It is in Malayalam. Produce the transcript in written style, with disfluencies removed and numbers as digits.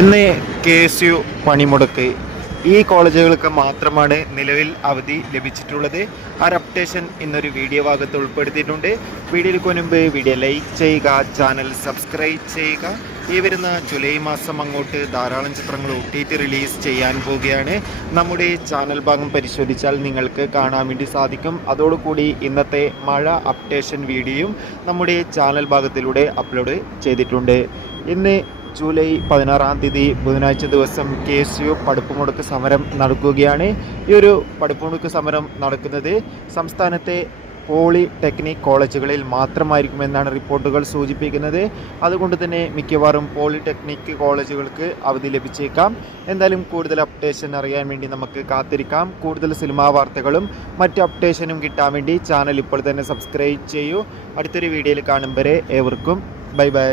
ഇന്ന് KSU പണിമുടക്ക് ഈ കോളേജുകൾക്ക് മാത്രമാണ് നിലവിൽ അവധി ലഭിച്ചിട്ടുള്ളത്. ആ അപ്ഡേഷൻ ഇന്നൊരു വീഡിയോ ഭാഗത്ത് ഉൾപ്പെടുത്തിയിട്ടുണ്ട്. വീഡിയോയ്ക്ക് മുൻപ് വീഡിയോ ലൈക്ക് ചെയ്യുക, ചാനൽ സബ്സ്ക്രൈബ് ചെയ്യുക. ഈ വരുന്ന ജൂലൈ മാസം അങ്ങോട്ട് ധാരാളം ചിത്രങ്ങൾ OTT റിലീസ് ചെയ്യാൻ പോവുകയാണ്. നമ്മുടെ ചാനൽ ഭാഗം പരിശോധിച്ചാൽ നിങ്ങൾക്ക് കാണാൻ വേണ്ടി സാധിക്കും. അതോടുകൂടി ഇന്നത്തെ മഴ അപ്ഡേഷൻ വീഡിയോയും നമ്മുടെ ചാനൽ ഭാഗത്തിലൂടെ അപ്ലോഡ് ചെയ്തിട്ടുണ്ട്. ഇന്ന് ജൂലൈ 16-ാം തീയതി ബുധനാഴ്ച ദിവസം KSU പടുപ്പുമുടക്ക് സമരം നടക്കുകയാണ്. ഈ ഒരു പടുപ്പുമുടക്ക് സമരം നടക്കുന്നത് സംസ്ഥാനത്തെ പോളിടെക്നിക് കോളേജുകളിൽ മാത്രമായിരിക്കുമെന്നാണ് റിപ്പോർട്ടുകൾ സൂചിപ്പിക്കുന്നത്. അതുകൊണ്ട് തന്നെ മിക്കവാറും പോളിടെക്നിക് കോളേജുകൾക്ക് അവധി ലഭിച്ചേക്കാം. എന്തായാലും കൂടുതൽ അപ്ഡേഷൻ അറിയാൻ വേണ്ടി നമുക്ക് കാത്തിരിക്കാം. കൂടുതൽ സിനിമാ വാർത്തകളും മറ്റ് അപ്ഡേഷനും കിട്ടാൻ വേണ്ടി ചാനൽ ഇപ്പോൾ തന്നെ സബ്സ്ക്രൈബ് ചെയ്യൂ. അടുത്തൊരു വീഡിയോയിൽ കാണും വരെ ഏവർക്കും ബൈ ബൈ.